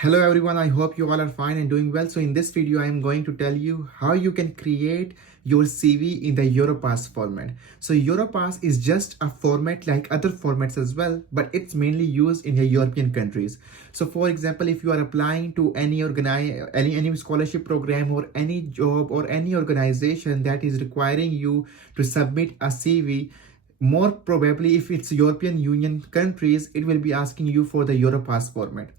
Hello everyone, I hope you all are fine and doing well. So in this video, I am going to tell you how you can create your CV in the Europass format. So Europass is just a format like other formats as well, but it's mainly used in the European countries. So for example, if you are applying to any scholarship program or any job or any organization that is requiring you to submit a CV, more probably if it's European Union countries, it will be asking you for the Europass format.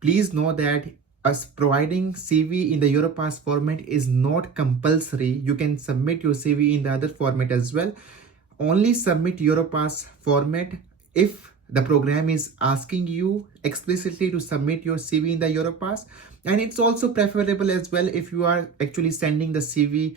Please know that us providing CV in the Europass format is not compulsory. You can submit your CV in the other format as well. Only submit Europass format if the program is asking you explicitly to submit your CV in the Europass. And it's also preferable as well if you are actually sending the CV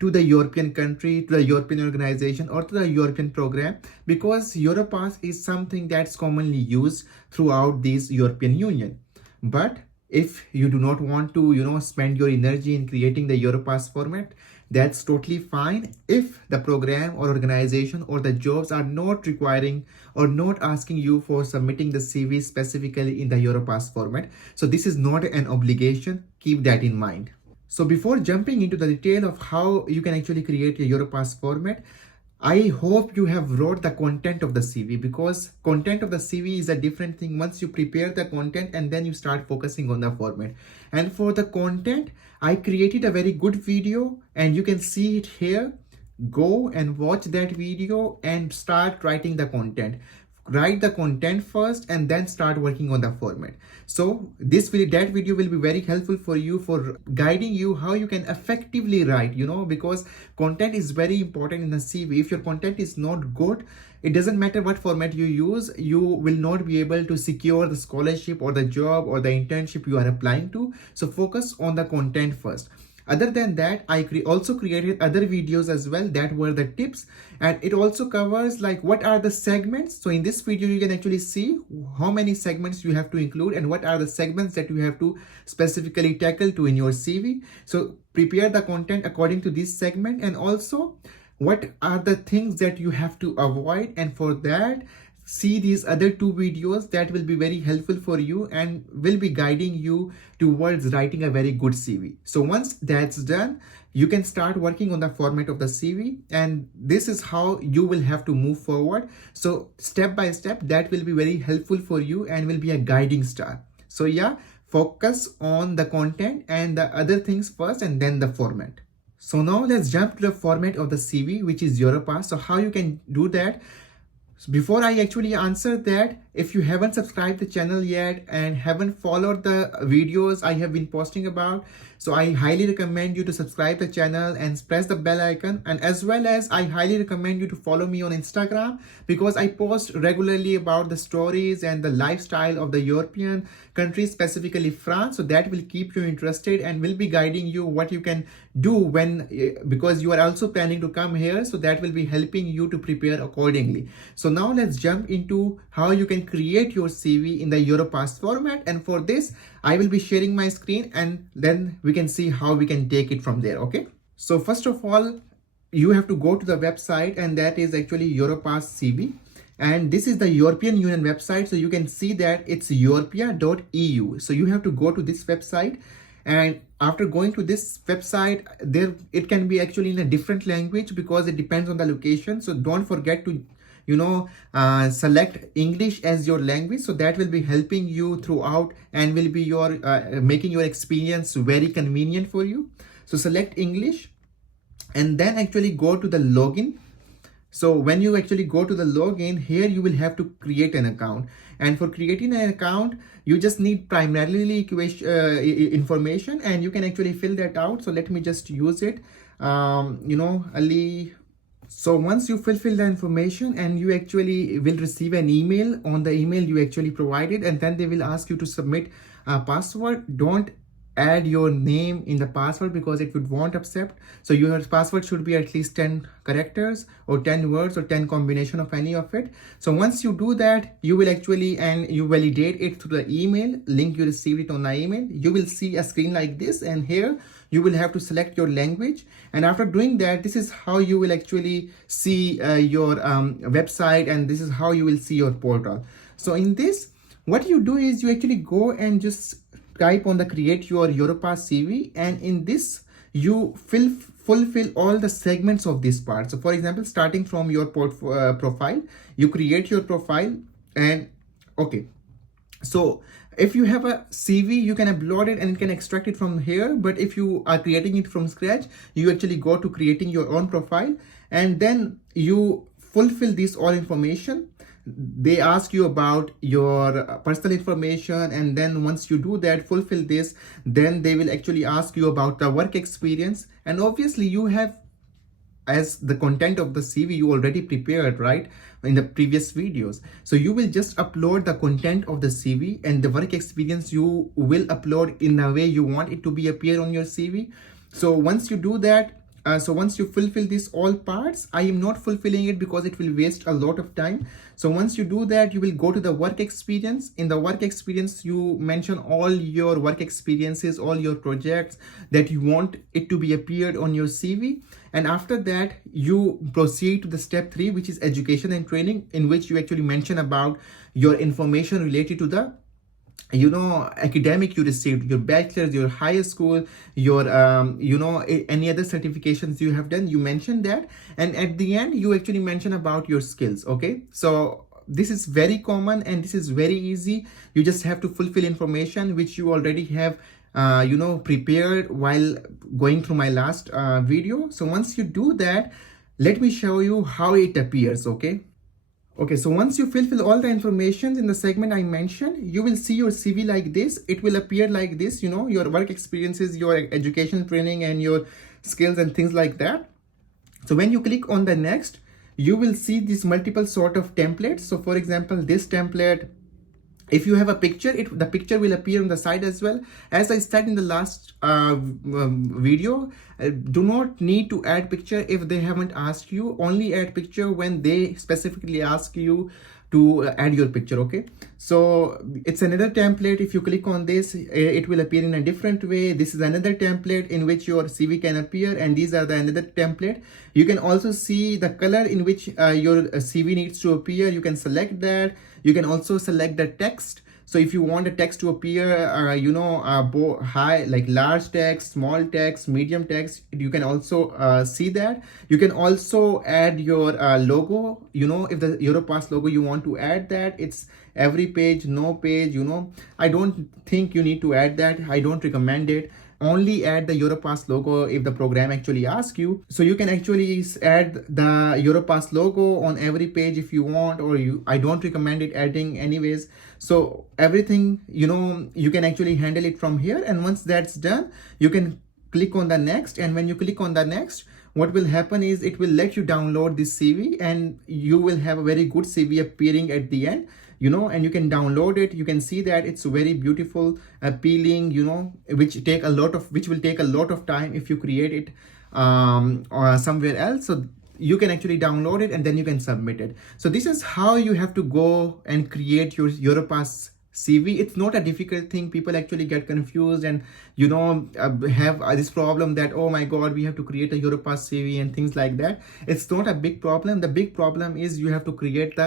to the European country, to the European organization, or to the European program, because Europass is something that's commonly used throughout this European Union. But if you do not want to, spend your energy in creating the Europass format, that's totally fine if the program or organization or the jobs are not requiring or not asking you for submitting the CV specifically in the Europass format. So this is not an obligation. Keep that in mind. So before jumping into the detail of how you can actually create a Europass format, I hope you have wrote the content of the CV, because content of the CV is a different thing once you prepare the content and then you start focusing on the format. And for the content, I created a very good video and you can see it here. Go and watch that video and start writing the content. Write the content first and then start working on the format. So that video will be very helpful for you, for guiding you how you can effectively write, because content is very important in the CV. If your content is not good, it doesn't matter what format you use, you will not be able to secure the scholarship or the job or the internship you are applying to. So focus on the content first. Other than that, I also created other videos as well that were the tips, and it also covers like what are the segments. So in this video, you can actually see how many segments you have to include and what are the segments that you have to specifically tackle to in your CV. So prepare the content according to this segment, and also what are the things that you have to avoid. And for that, see these other two videos that will be very helpful for you and will be guiding you towards writing a very good CV. So once that's done, you can start working on the format of the CV, and this is how you will have to move forward. So step by step, that will be very helpful for you and will be a guiding star. So yeah, focus on the content and the other things first and then the format. So now let's jump to the format of the CV, which is Europass. So how you can do that? So before I actually answer that, if you haven't subscribed the channel yet and haven't followed the videos I have been posting about, so I highly recommend you to subscribe the channel and press the bell icon. And as well as I highly recommend you to follow me on Instagram, because I post regularly about the stories and the lifestyle of the European countries, specifically France. So that will keep you interested and will be guiding you what you can do because you are also planning to come here. So that will be helping you to prepare accordingly. So now let's jump into how you can create your CV in the Europass format. And for this, I will be sharing my screen and then we can see how we can take it from there. Okay. So first of all, you have to go to the website, and that is actually Europass CV. And this is the European Union website. So you can see that it's europea.eu. So you have to go to this website. And after going to this website, it can be actually in a different language because it depends on the location. So don't forget to select English as your language. So that will be helping you throughout and will be your making your experience very convenient for you. So select English and then actually go to the login. So when you actually go to the login, here you will have to create an account. And for creating an account, you just need primarily information, and you can actually fill that out. So let me just use it. Ali. So once you fulfill the information, and you actually will receive an email on the email you actually provided, and then they will ask you to submit a password. Don't add your name in the password because it won't accept. So your password should be at least 10 characters or 10 words or 10 combination of any of it. So once you do that, you will actually, and you validate it through the email link you received it on the email, you will see a screen like this, and here you will have to select your language. And after doing that, this is how you will actually see your website, and this is how you will see your portal. So in this, what you do is you actually go and just type on the create your Europass CV, and in this you fulfill all the segments of this part. So for example, starting from your profile, you create your profile. And okay, so if you have a CV, you can upload it and you can extract it from here. But if you are creating it from scratch, you actually go to creating your own profile, and then you fulfill this all information. They ask you about your personal information, and then once you do that, fulfill this, then they will actually ask you about the work experience. And obviously you have, as the content of the CV you already prepared, right, in the previous videos. So you will just upload the content of the CV, and the work experience you will upload in the way you want it to be appear on your CV. So once you do that, so once you fulfill these all parts, I am not fulfilling it because it will waste a lot of time. So once you do that, you will go to the work experience. In the work experience, you mention all your work experiences, all your projects that you want it to be appeared on your CV. And after that, you proceed to the step 3, which is education and training, in which you actually mention about your information related to the academic you received, your bachelor's, your high school, your any other certifications you have done, you mention that. And at the end, you actually mention about your skills. Okay, so this is very common and this is very easy. You just have to fulfill information which you already have prepared while going through my last video. So once you do that, let me show you how it appears. Okay, so once you fulfill all the information in the segment I mentioned, you will see your CV like this. It will appear like this, your work experiences, your education training, and your skills and things like that. So when you click on the next, you will see these multiple sort of templates. So for example, this template, if you have a picture, the picture will appear on the side as well. As I said in the last video, do not need to add picture if they haven't asked you. Only add picture when they specifically ask you to add your picture. Okay, so it's another template. If you click on this, it will appear in a different way. This is another template in which your CV can appear, and these are the another template. You can also see the color in which your CV needs to appear. You can select that. You can also select the text. So if you want the text to appear, high, like large text, small text, medium text, you can also see that. You can also add your logo, if the Europass logo you want to add that. It's every page, no page, I don't think you need to add that. I don't recommend it. Only add the Europass logo if the program actually asks you. So you can actually add the Europass logo on every page if you want, or I don't recommend it adding anyways. So everything, you can actually handle it from here. And once that's done, you can click on the next. And when you click on the next, what will happen is it will let you download this CV, and you will have a very good CV appearing at the end. And you can download it. You can see that it's very beautiful, appealing, which will take a lot of time if you create it or somewhere else. So you can actually download it and then you can submit it. So this is how you have to go and create your Europass CV. It's not a difficult thing. People actually get confused and have this problem that, oh my god, we have to create a Europass CV and things like that. It's not a big problem. The big problem is you have to create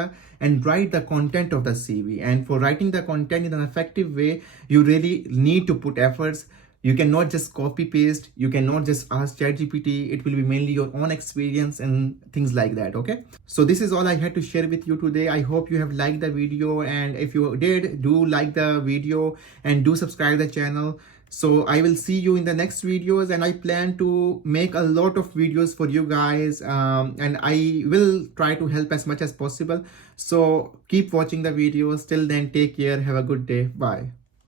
and write the content of the CV. And for writing the content in an effective way, you really need to put efforts. You cannot just copy paste. You cannot just ask ChatGPT. It will be mainly your own experience and things like that. Okay, so this is all I had to share with you today. I hope you have liked the video, and if you did, do like the video and do subscribe the channel. So I will see you in the next videos, and I plan to make a lot of videos for you guys, and I will try to help as much as possible. So keep watching the videos. Till then, take care. Have a good day. Bye.